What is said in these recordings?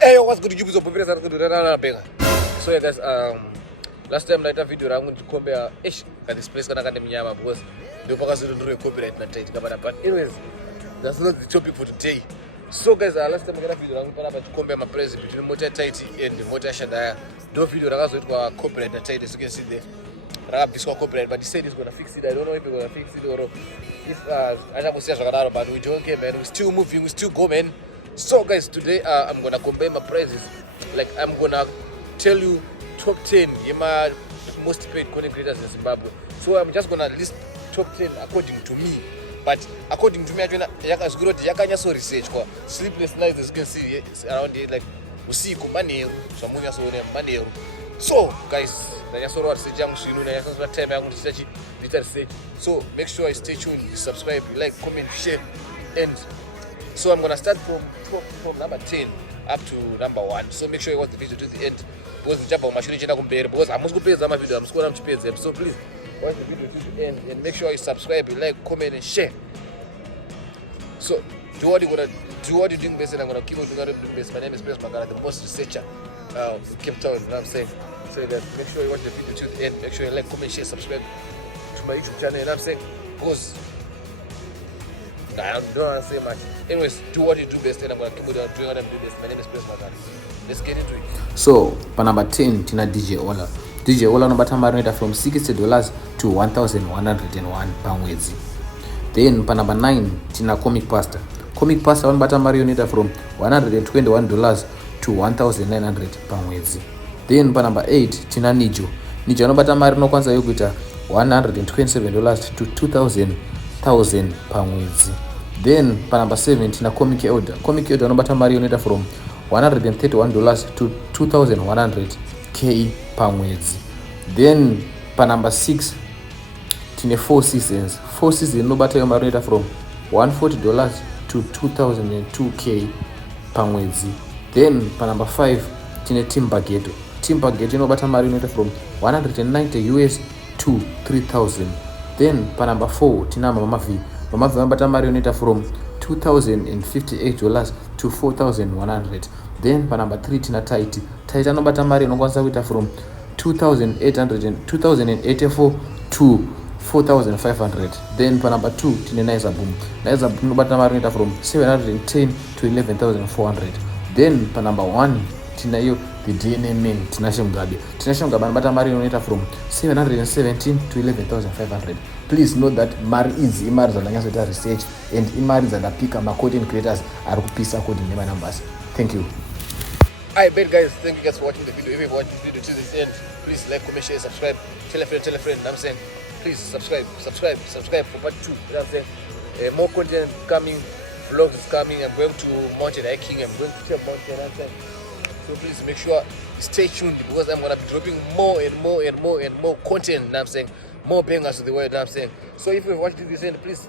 Hey, what's good YouTube? So yeah guys, last time I did a video I'm going to compare this place because the copyright not tight. But anyways, that's not the topic for today. So guys, last time I did a video I'm going to compare my price between Motor Tytie and the Motor Shadaya. No video that was copyright not tight, as you can see there. I have this copyright, but he said he's gonna fix it. I don't know if he's gonna fix it or if I don't know, but we don't care, man. We're still moving, we still go, man. So guys, today I'm gonna compare my prices. Like I'm gonna tell you top 10 my most paid content creators in Zimbabwe. So I'm just gonna list top 10 according to me. But according to me, I can so research for sleepless nights, as you can see around here, like we see Kumanero, Samuya so Manero. So guys, so make sure you stay tuned, subscribe, like, comment, share, and so I'm gonna start from number 10 up to number 1. So make sure you watch the video to the end because the job of machine because I'm going to pay some video. I'm going to pay them. So please watch the video to the end and make sure you subscribe, like, comment, and share. So do what you're doing best, and I'm gonna keep on doing what I'm doing best. My name is Makara, the most researcher in Cape Town. You know what I'm saying? So that make sure you watch the video to the end. Make sure you like, comment, share, subscribe to my YouTube channel. You know what I'm saying? Because I don't want to say much. Anyways, do what you do best, and I'm gonna keep on doing what I'm doing best. My name is Makara. Let's get into it. So, pa number 10, tina DJ Ola. DJ Ola nobata marinator from $60 to $1,101 per mwezi. Then pa number 9, tina Comic Pasta. Comic Pasta nobata marinator from $121 to $1,900 per mwezi. Then pa number 8, tina Nijo. Nijo nobata marino kwanza yokuita $127 to $2,000 per mwezi. Then pa number 7, tina Comic Elder. Comic Elder nobata marinator from $131 to $2,100 per mwezi. Then pa number 6, tine 4 Seasons. 4 Seasons nobata marinator from $140 to $2,002 per mwezi. Then pa number 5, tine Timbageto. Timbageto nobata marinator from $190 to $3,000. Then pa number 4, tina Mama Vee. Mama Vee nobata marinator from $2,058 to $4,100. Then pa number 3, tina Tytie. Tytie nobata mari inokwanisa kuita from $2,084 to $4,500. Then pa number 2, tine Naizaboom. Naizaboom nobata mari inoita from $710 to $11,400. Then pa number 1, tina yo the DNA man, tina Zimbabwe. Tina Zimbabwe nobata mari inoita from $717 to $11,500. Please note that mari is imari dzandanyasoita research and imari dzandapika content creators ari kupisa coding nema numbers. Thank you. I bet guys, thank you guys for watching the video. If you watch this video to this end, please like, comment, share, subscribe, tell a friend. You know what I'm saying? Please subscribe for part 2. You know what I'm saying? More content coming, vlogs is coming. I'm going to mountain hiking. I'm going to Cape Mountain. You know what I'm saying? So please make sure you stay tuned because I'm gonna be dropping more and more content. You know what I'm saying? More bangers to the world. You know what I'm saying? So if you watch this end, please,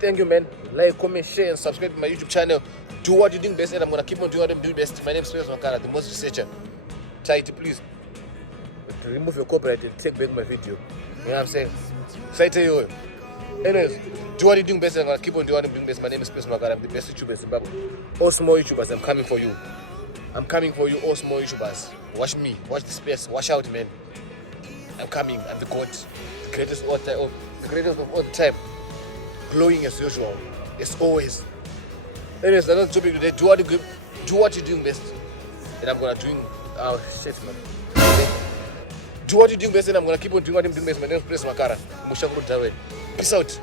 thank you, man. Like, comment, share, and subscribe to my YouTube channel. Do what you're doing best, and I'm gonna keep on doing what I'm doing best. My name is Makara, the most researcher. Tytie, please remove your copyright and take back my video. You know what I'm saying? Tytie, anyways, do what you're doing best, and I'm gonna keep on doing what I'm doing best. My name is Makara. I'm the best YouTuber in Zimbabwe. All small YouTubers, I'm coming for you. I'm coming for you, all small YouTubers. Watch me, watch the space, watch out, man. I'm coming. I'm the God, the greatest of all time, the greatest of all time. Glowing as usual, as always. Anyways, I'm not topic today. Do what you're doing best, and I'm gonna doing shit, man. Do what you're doing best, and I'm gonna keep on doing what I'm doing best. My name is Makara. Peace out.